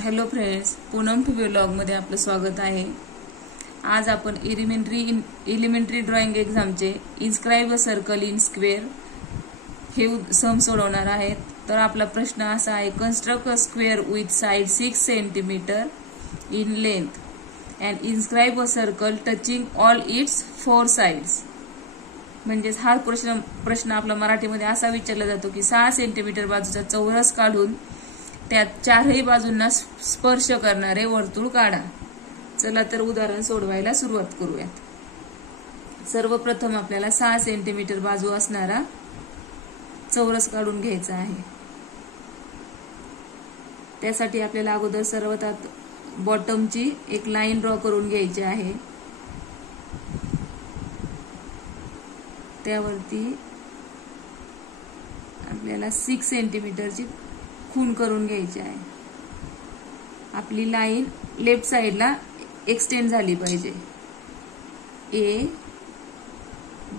Hello friends, Poonam to व्लॉगमध्ये आपलं स्वागत आहे। आज आपण एलिमेंटरी ड्रॉइंग एक्झामचे inscribe a circle in square हे सम सोडवणार आहेत। तर आपला प्रश्न असा आहे, construct a square with side 6 centimetre in length and inscribe a circle touching all its 4 sides. म्हणजेच हा प्रश्न आपला मराठीमध्ये असा विचारला जातो की 6 सेंटीमीटर बाजूचा चौरस काढून त्यात चारही बाजूंना स्पर्श करणारे वर्तुळ काढा। चला तर उदाहरण सोडवायला सुरुवात करूयात। सर्वप्रथम आपल्याला 6 सेंटीमीटर बाजू असणारा चौरस काढून घ्यायचा आहे। त्यासाठी आपल्याला अगोदर सर्वात बॉटमची एक लाईन ड्रॉ करून घ्यायची आहे। त्यावरती आपल्याला 6 सेंटीमीटरची खून करून घ्यायची आहे। आपली लाईन लेफ्ट साइडला एक्सटेंड झाली पाहिजे। ए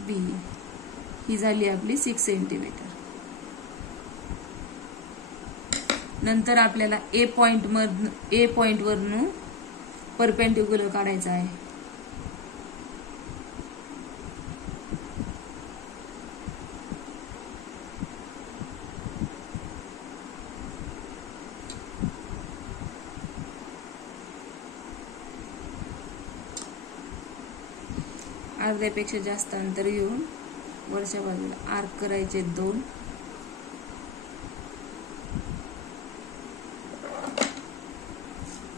बी ही झाली आपली 6 सेंटीमीटर। नंतर आपल्याला ए पॉइंट वरून परपेंडिक्युलर काढायचा आहे। अर्ध्यापेक्षा जास्त अंतर घेऊन वरच्या बाजूला आर्क करायचे 2।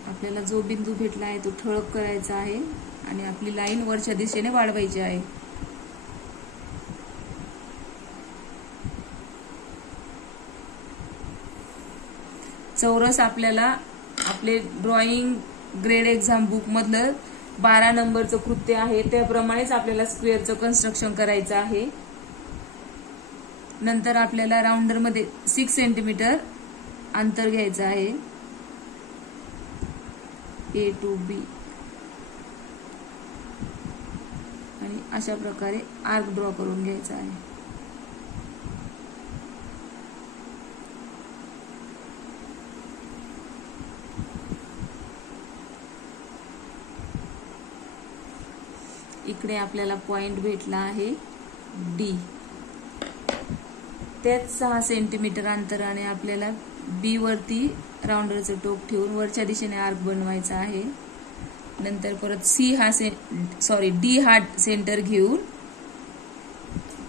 आपल्याला जो बिंदू भेटला आहे तो ठळक करायचा आहे आणि आपली लाईन वरच्या दिशेने वाढवायची आहे। चौरस आपल्याला आपले ड्रॉइंग ग्रेड एक्झाम बुक मधलं 12 नंबरचं कृत्य आहे, त्याप्रमाणेच आपल्याला स्क्वेअरचं कन्स्ट्रक्शन करायचं आहे। नंतर आपल्याला राउंडर मध्ये 6 सेंटीमीटर अंतर घ्यायचं आहे ए टू बी आणि अशा प्रकारे आर्क ड्रॉ करून घ्यायचा आहे। इकडे आपल्याला पॉइंट भेटला आहे डी। त्याच 6 सेंटीमीटर अंतराने आपल्याला बी वरती राउंडरचं टोक ठेवून वरच्या दिशेने आर्क बनवायचा आहे। नंतर परत डी हा सेंटर घेऊन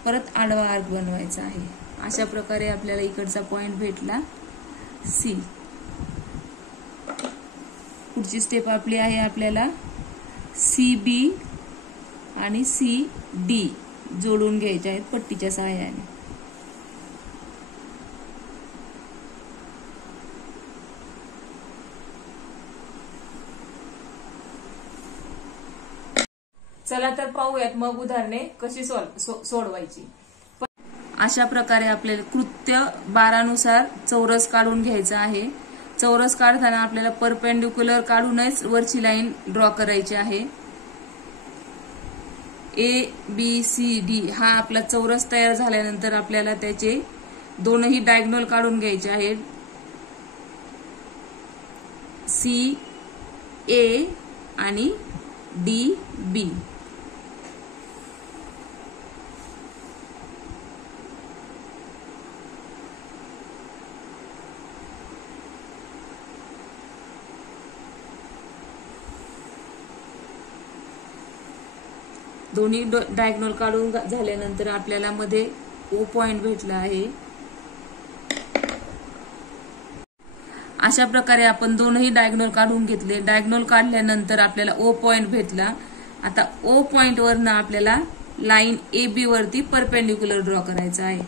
परत आडवा आर्क बनवायचा आहे। अशा प्रकारे आपल्याला इकडचा पॉइंट भेटला सी। पुढची स्टेप आपली आहे, आपल्याला सी बी आणि सी डी जोडून घ्यायचे आहेत पट्टीच्या सहाय्याने। चला तर पाहूयात मग उदाहरणे कशी सोडवायची। अशा प्रकारे आपल्याला कृत्य 12 नुसार चौरस काढून घ्यायचा आहे। चौरस काढताना आपल्याला परपेंडिक्युलर काढूनच वरची लाईन ड्रॉ करायची आहे। ए बी सी डी हा आपला चौरस तयार झाल्यानंतर आपल्याला त्याचे दोनही डायगोनल काढून घ्यायचे आहेत। सी ए आणि डी बी। दोन्ही डायगोनल काढून झाल्यानंतर आपल्याला मध्ये ओ पॉइंट भेटला आहे। अशा प्रकारे आपण दोनही डायगोनल काढून घेतले। डायगोनल काढल्यानंतर आपल्याला ओ पॉइंट भेटला। आता ओ पॉइंट वरनं आपल्याला लाईन ए बी वरती परपेंडिक्युलर ड्रॉ करायचा आहे।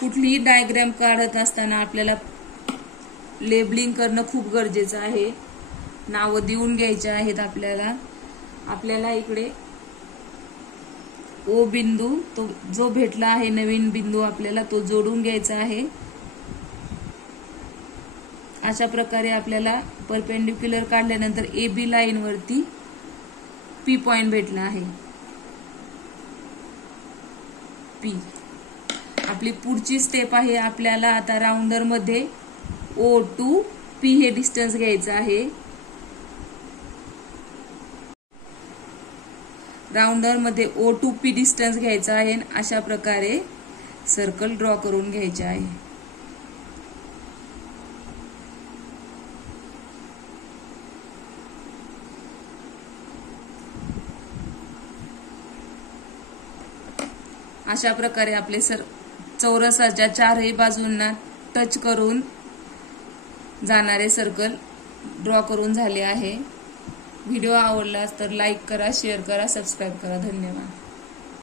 कुठलीही डायग्राम काढत असताना आपल्याला लेबलिंग करणं खूप गरजेचं आहे। नावं देऊन घ्यायचे आहेत आपल्याला इकडे ओ बिंदू तो जो भेटला आहे नवीन बिंदू आपल्याला तो जोडून घ्यायचा आहे अशा प्रकारे आपल्याला परपेंडिक्युलर काढल्यानंतर AB लाईन वरती P पॉइंट भेटला आहे. P. आपली पुढची स्टेप आहे, आपल्याला आता राउंडर मध्ये O to P हे डिस्टन्स घ्यायचं आहे. राउंडर मध्ये O to P डिस्टन्स घ्यायचा आहे. अशा प्रकारे सर्कल ड्रॉ करून घ्यायचे आहे. अशा प्रकारे आपले चौरसाच्या चारही बाजूंना टच करून जाणारे सर्कल ड्रॉ करून झाले आहे. व्हिडिओ आवडला तर लाईक करा, शेअर करा, सबस्क्राईब करा. धन्यवाद.